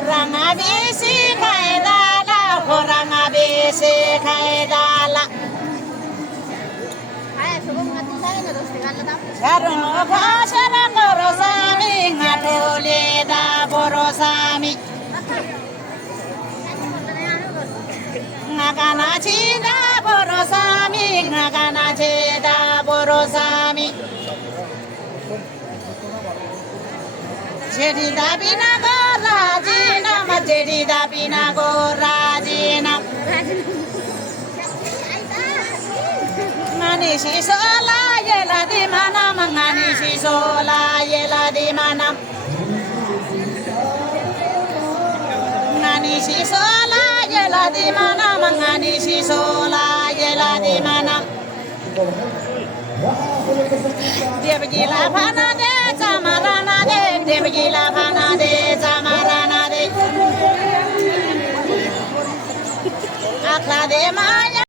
Orang abisi kaidala, orang abisi kaidala. Sarung pasara korosami ngatole da borosami. Ngakana cida borosami, ngakana cida borosami. Jadi dabina gorajina, jadi dabina gorajina. Ngani si sola yela di mana, ngani si sola yela di mana. Ngani si sola yela di mana, ngani si sola yela di mana. Dia pergi lapana de samarana de, dia pergi lapana de samarana de. Akla de maya